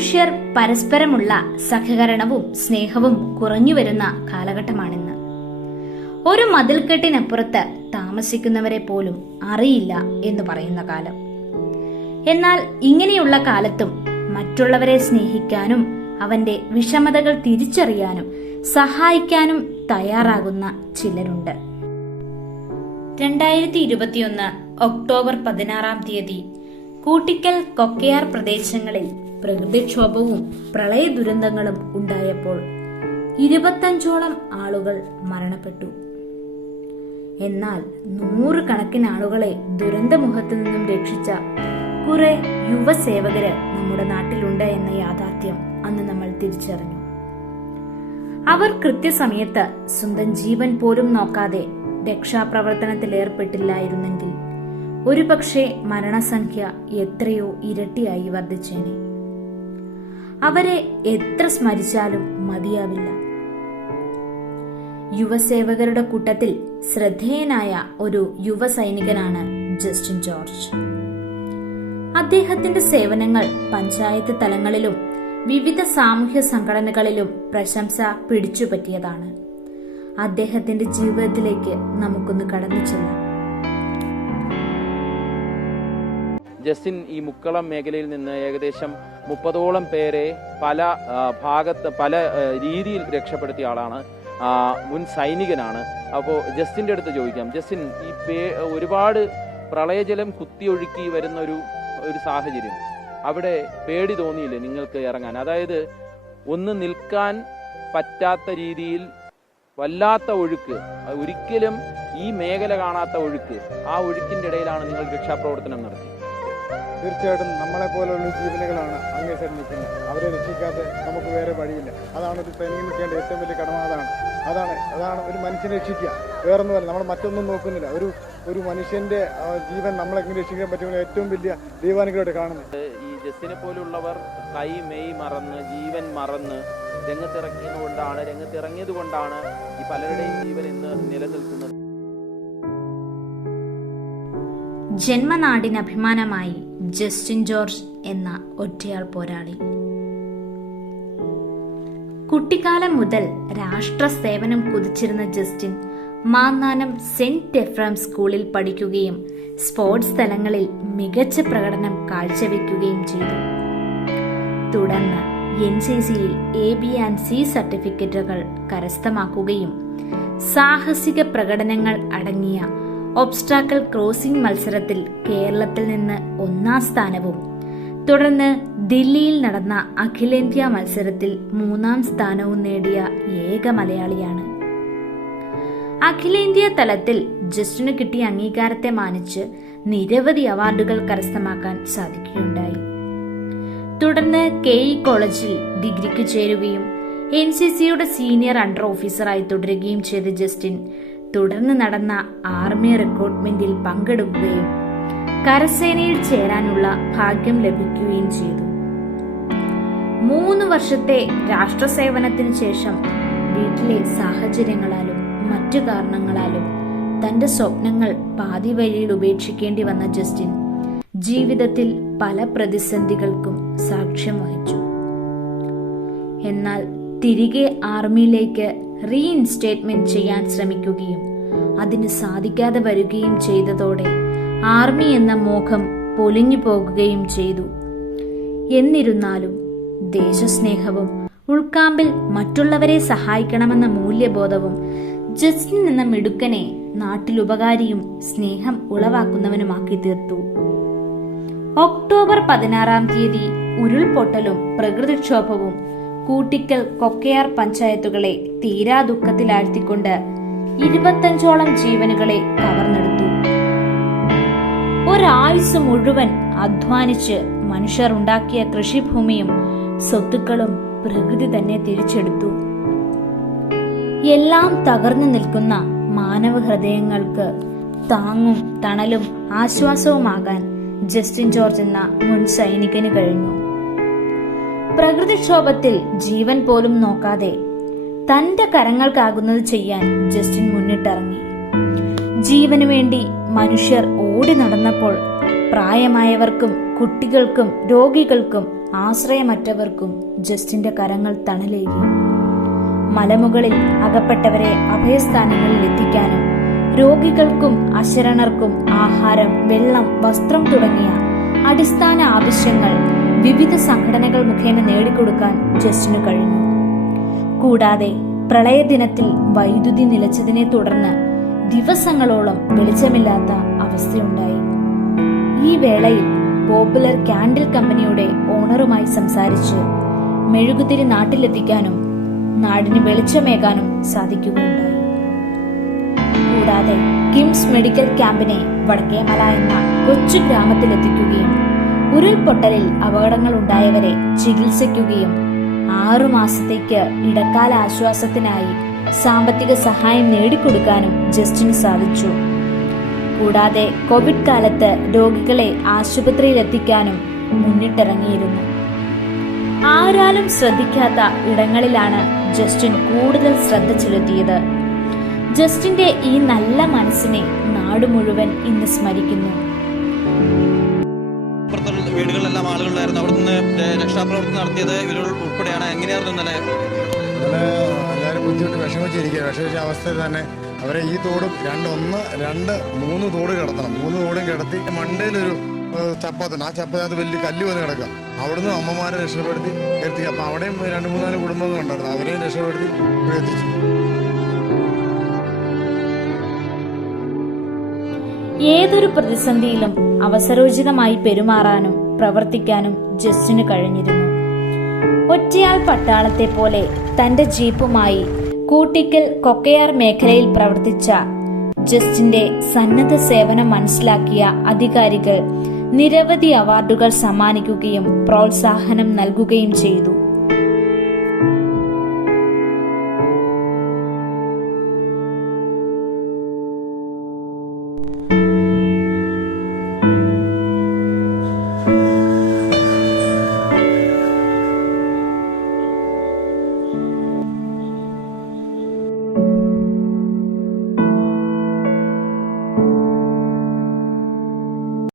മനുഷ്യർ പരസ്പരമുള്ള സഹകരണവും സ്നേഹവും കുറഞ്ഞുവരുന്ന കാലഘട്ടമാണിന്ന്. ഒരു മതിൽക്കെട്ടിനപ്പുറത്ത് താമസിക്കുന്നവരെ പോലും അറിയില്ല എന്ന് പറയുന്ന കാലം. എന്നാൽ ഇങ്ങനെയുള്ള കാലത്തും മറ്റുള്ളവരെ സ്നേഹിക്കാനും അവന്റെ വിഷമതകൾ തിരിച്ചറിയാനും സഹായിക്കാനും തയ്യാറാകുന്ന ചിലരുണ്ട്. 2021 ഒക്ടോബർ 16 കൂട്ടിക്കൽ കൊക്കയാർ പ്രദേശങ്ങളിൽ പ്രകൃതിക്ഷോഭവും പ്രളയ ദുരന്തങ്ങളും ഉണ്ടായപ്പോൾ 25ഓളം ആളുകൾ മരണപ്പെട്ടു. എന്നാൽ 100 കണക്കിന് ആളുകളെ ദുരന്തമുഖത്തു നിന്നും രക്ഷിച്ച കുറെ യുവസേവകര് നമ്മുടെ നാട്ടിലുണ്ട് എന്ന യാഥാർത്ഥ്യം അന്ന് നമ്മൾ തിരിച്ചറിഞ്ഞു. അവർ കൃത്യസമയത്ത് സ്വന്തം ജീവൻ പോലും നോക്കാതെ രക്ഷാപ്രവർത്തനത്തിൽ ഏർപ്പെട്ടില്ലായിരുന്നെങ്കിൽ ഒരുപക്ഷെ മരണസംഖ്യ എത്രയോ ഇരട്ടിയായി വർദ്ധിച്ചേനെ. അവരെ എത്ര സ്മരിച്ചാലും മതിയാവില്ല. യുവസേവകരുടെ കൂട്ടത്തിൽ ശ്രദ്ധേയനായ ഒരു യുവ സൈനികനാണ് ജസ്റ്റിൻ ജോർജ്. അദ്ദേഹത്തിന്റെ സേവനങ്ങൾ പഞ്ചായത്ത് തലങ്ങളിലും വിവിധ സാമൂഹ്യ സംഘടനകളിലും പ്രശംസ പിടിച്ചുപറ്റിയതാണ്. അദ്ദേഹത്തിന്റെ ജീവിതത്തിലേക്ക് നമുക്കൊന്ന് കടന്നു ചെല്ലാം. ജസ്റ്റിൻ ഈ മുക്കളം മേഖലയിൽ നിന്ന് ഏകദേശം 30ഓളം പേരെ പല രീതിയിൽ രക്ഷപ്പെടുത്തിയ ആളാണ്. മുൻ സൈനികനാണ്. അപ്പോൾ ജസ്റ്റിൻ്റെ അടുത്ത് ചോദിക്കാം, ജസ്റ്റിൻ, ഈ ഒരുപാട് പ്രളയജലം കുത്തിയൊഴുക്കി വരുന്ന ഒരു സാഹചര്യം, അവിടെ പേടി തോന്നിയില്ലേ നിങ്ങൾക്ക് ഇറങ്ങാൻ? അതായത് ഒന്ന് നിൽക്കാൻ പറ്റാത്ത രീതിയിൽ വല്ലാത്ത ഒഴുക്ക്, ഒരിക്കലും ഈ മേഖല കാണാത്ത ഒഴുക്ക്, ആ ഒഴുക്കിൻ്റെ ഇടയിലാണ് നിങ്ങൾ രക്ഷാപ്രവർത്തനം നടത്തി. തീർച്ചയായിട്ടും നമ്മളെ പോലുള്ള ജീവനുകളാണ് അങ്ങേ സൈഡ് നിൽക്കുന്നത്. അവരെ രക്ഷിക്കാതെ നമുക്ക് വേറെ വഴിയില്ല. അതാണ് ഒരു സൈനികന് ചെയ്യേണ്ട ഏറ്റവും വലിയ കടമ. അതാണ് ഒരു മനുഷ്യനെ രക്ഷിക്കുക. വേറൊന്നുമല്ല, നമ്മൾ മറ്റൊന്നും നോക്കുന്നില്ല. ഒരു മനുഷ്യന്റെ ജീവൻ നമ്മളെങ്ങനെ രക്ഷിക്കാൻ പറ്റുമെന്ന് ഏറ്റവും വലിയ ദൈവാനുഗ്രഹമായിട്ട് കാണുന്നത്. ഈ ജസ്റ്റിനെ പോലുള്ളവർ കൈ മെയ് മറന്ന് ജീവൻ മറന്ന് രംഗത്തിറങ്ങിയത് കൊണ്ടാണ് ഈ പലരുടെയും ജീവൻ ഇന്ന് നിലനിൽക്കുന്നത്. ജന്മനാടിന് അഭിമാനമായി ജസ്റ്റിൻ ജോർജ് എന്ന ഒറ്റയാൾ പോരാളി. കുട്ടിക്കാലം മുതൽ രാഷ്ട്ര സേവനം കുതിച്ചിരുന്ന ജസ്റ്റിൻ മാന്നാനം സെന്റ് എഫ്രേം സ്കൂളിൽ പഠിക്കുകയും സ്പോർട്സ് തലങ്ങളിൽ മികച്ച പ്രകടനം കാഴ്ചവെക്കുകയും ചെയ്തു. തുടർന്ന് NCCയിൽ AB&C സർട്ടിഫിക്കറ്റുകൾ കരസ്ഥമാക്കുകയും സാഹസിക പ്രകടനങ്ങൾ അടങ്ങിയ ഒബ്സ്റ്റാക്കിൾ ക്രോസിംഗ് മത്സരത്തിൽ കേരളത്തിൽ നിന്ന് 1ാം സ്ഥാനവും തുടർന്ന് ദില്ലിയിൽ നടന്ന അഖിലേന്ത്യാ മത്സരത്തിൽ 3ാം സ്ഥാനവും നേടിയ ഏക മലയാളിയാണ്. അഖിലേന്ത്യാ തലത്തിൽ ജസ്റ്റിന് കിട്ടിയ അംഗീകാരത്തെ മാനിച്ച് നിരവധി അവാർഡുകൾ കരസ്ഥമാക്കാൻ സാധിക്കുകയുണ്ടായി. തുടർന്ന് KE കോളേജിൽ ഡിഗ്രിക്ക് ചേരുകയും NCCയുടെ സീനിയർ അണ്ടർ ഓഫീസറായി തുടരുകയും ചെയ്ത ജസ്റ്റിൻ തുടർന്ന് നടന്ന ആർമി റിക്രൂട്ട്മെന്റിൽ പങ്കെടുക്കുകയും കരസേനയിൽ ചേരാനുള്ള ഭാഗ്യം ലഭിക്കുകയും ചെയ്തു. 3 വർഷത്തെ രാഷ്ട്രസേവനത്തിന് ശേഷം വീട്ടിലെ സാഹചര്യങ്ങളാലും മറ്റു കാരണങ്ങളാലും തന്റെ സ്വപ്നങ്ങൾ പാതി വഴിയിൽ ഉപേക്ഷിക്കേണ്ടി വന്ന ജസ്റ്റിൻ ജീവിതത്തിൽ പല പ്രതിസന്ധികൾക്കും സാക്ഷ്യം വഹിച്ചു. എന്നാൽ തിരികെ ആർമിയിലേക്ക് റീഇൻസ്റ്റേറ്റ്മെന്റ് ചെയ്യാൻ ശ്രമിക്കുകയും അതിന് സാധിക്കാതെ വരികയും ചെയ്തതോടെ ആർമി എന്ന മോഹം പൊലിഞ്ഞു പോകുകയും ചെയ്തു. എന്നിരുന്നാലും ദേശസ്നേഹവും ഉൾക്കാമ്പിൽ മറ്റുള്ളവരെ സഹായിക്കണമെന്ന മൂല്യബോധവും ജസ്റ്റിൻ എന്ന മിടുക്കനെ നാട്ടിലുപകാരിയും സ്നേഹം ഉളവാക്കുന്നവനുമാക്കി തീർത്തു. ഒക്ടോബർ 16 ഉരുൾപൊട്ടലും പ്രകൃതിക്ഷോഭവും കൂട്ടിക്കൽ കൊക്കയാർ പഞ്ചായത്തുകളെ തീരാ ദുഃഖത്തിലാഴ്ത്തിക്കൊണ്ട് 25ഓളം ജീവനുകളെ കവർന്നെടുത്തു. ഒരായുസ് മുഴുവൻ അധ്വാനിച്ച് മനുഷ്യർ ഉണ്ടാക്കിയ കൃഷിഭൂമിയും സ്വത്തുക്കളും പ്രകൃതി തന്നെ തിരിച്ചെടുത്തു. എല്ലാം തകർന്നു നിൽക്കുന്ന മാനവ ഹൃദയങ്ങൾക്ക് താങ്ങും തണലും ആശ്വാസവുമാകാൻ ജസ്റ്റിൻ ജോർജ് എന്ന മുൻ സൈനികന് കഴിഞ്ഞു. പ്രകൃതിക്ഷോഭത്തിൽ ജീവൻ പോലും നോക്കാതെ തന്റെ കരങ്ങൾക്കാകുന്നത് ചെയ്യാൻ ജസ്റ്റിൻ മുന്നിട്ടിറങ്ങി. ജീവനു വേണ്ടി മനുഷ്യർ ഓടി നടന്നപ്പോൾ പ്രായമായവർക്കും കുട്ടികൾക്കും രോഗികൾക്കും ആശ്രയമറ്റവർക്കും ജസ്റ്റിന്റെ കരങ്ങൾ തണലേകി. മലമുകളിൽ അകപ്പെട്ടവരെ അഭയസ്ഥാനങ്ങളിൽ എത്തിക്കാനും രോഗികൾക്കും അശരണർക്കും ആഹാരം, വെള്ളം, വസ്ത്രം തുടങ്ങിയ അടിസ്ഥാന ആവശ്യങ്ങൾ വിവിധ സംഘടനകൾ മുഖേന നേടിക്കൊടുക്കാൻ ജസ്റ്റിനു കഴിഞ്ഞു. കൂടാതെ പ്രളയദിനത്തിൽ വൈദ്യുതി നിലച്ചതിനെ തുടർന്ന് ദിവസങ്ങളോളം വെളിച്ചമില്ലാത്ത അവസ്ഥയുണ്ടായി. ഈ വേളയിൽ പോപ്പുലർ കാൻഡിൽ കമ്പനിയുടെ ഓണറുമായി സംസാരിച്ച് മെഴുകുതിരി നാട്ടിലെത്തിക്കാനും നാടിന് വെളിച്ചമേകാനും സാധിക്കുകയുണ്ടായി. കൂടാതെ കിംസ് മെഡിക്കൽ ക്യാമ്പിനെ വടക്കേമല എന്ന കൊച്ചു ഗ്രാമത്തിലെത്തിക്കുകയും ഉരുൾപൊട്ടലിൽ അപകടങ്ങൾ ഉണ്ടായവരെ ചികിത്സിക്കുകയും 6 മാസത്തേക്ക് ഇടക്കാല ആശ്വാസത്തിനായി സാമ്പത്തിക സഹായം നേടിക്കൊടുക്കാനും ജസ്റ്റിന് സാധിച്ചു. കൂടാതെ കോവിഡ് കാലത്ത് രോഗികളെ ആശുപത്രിയിലെത്തിക്കാനും മുന്നിട്ടിറങ്ങിയിരുന്നു. ആരാലും ശ്രദ്ധിക്കാത്ത ഇടങ്ങളിലാണ് ജസ്റ്റിൻ കൂടുതൽ ശ്രദ്ധ ചെലുത്തിയത്. ജസ്റ്റിന്റെ ഈ നല്ല മനസ്സിനെ നാട് മുഴുവൻ ഇന്ന് സ്മരിക്കുന്നു. വീടുകളിലെല്ലാം ആളുകളുണ്ടായിരുന്നു. അവിടെ നിന്ന് രക്ഷാപ്രവർത്തനം നടത്തിയത് ഇവർ ഉൾപ്പെടെയാണ്. എങ്ങനെയായിരുന്നു ഇന്നലെ? എല്ലാവരും ബുദ്ധിമുട്ട് വിഷമിച്ച അവസ്ഥയിൽ തന്നെ അവരെ ഈ തോടും 3 തോട് കിടത്തണം. 3 തോടും കിടത്തി മണ്ടയിലൊരു ചപ്പാത്തുണ്ട്. ആ ചപ്പാത്ത് വലിയ കല്ല് വന്ന് കിടക്കുക. അവിടുന്ന് അമ്മമാരെ രക്ഷപ്പെടുത്തി എത്തി. അപ്പം അവിടെയും 2-3-4 കുടുംബങ്ങളുണ്ടായിരുന്നു. അവരെയും രക്ഷപ്പെടുത്തി എത്തിച്ചു. ഏതൊരു പ്രതിസന്ധിയിലും അവസരോചിതമായി പെരുമാറാനും പ്രവർത്തിക്കാനും ജസ്റ്റിന് കഴിഞ്ഞിരുന്നു. ഒറ്റയാൾ പട്ടാളത്തെ പോലെ തന്റെ ജീപ്പുമായി കൂട്ടിക്കൽ കൊക്കയാർ മേഖലയിൽ പ്രവർത്തിച്ച ജസ്റ്റിന്റെ സന്നദ്ധ സേവനം മനസ്സിലാക്കിയ അധികാരികൾ നിരവധി അവാർഡുകൾ സമ്മാനിക്കുകയും പ്രോത്സാഹനം നൽകുകയും ചെയ്തു.